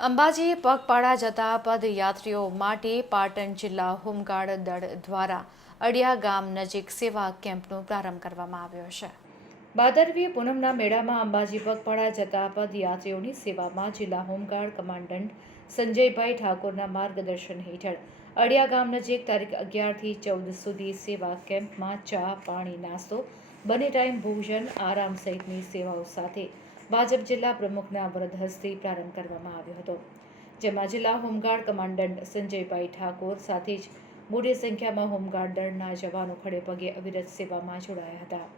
અંબાજી પગપાળા જતા પદયાત્રીઓ માટે પાટણ જિલ્લા હોમગાર્ડ દળ દ્વારા અડિયા ગામ નજીક સેવા કેમ્પનો પ્રારંભ કરવામાં આવ્યો છે. ભાદરવી પૂનમના મેળામાં અંબાજી પગપાળા જતા પદયાત્રીઓની સેવામાં જિલ્લા હોમગાર્ડ કમાન્ડન્ટ સંજયભાઈ ઠાકોરના માર્ગદર્શન હેઠળ અડિયા ગામ નજીક તારીખ અગિયારથી ચૌદ સુધી સેવા કેમ્પમાં ચા, પાણી, નાસ્તો, બંને ટાઈમ ભોજન, આરામ સહિતની સેવાઓ સાથે ભાજપ જિલ્લા પ્રમુખના વરદ હસ્તે પ્રારંભ કરવામાં આવ્યો હતો. જેમાં જિલ્લા હોમગાર્ડ કમાન્ડન્ટ સંજયભાઈ ઠાકોર સાથે જ મોટી સંખ્યામાં હોમગાર્ડ દળના જવાનો ખડે પગે અવિરત સેવામાં જોડાયા હતા.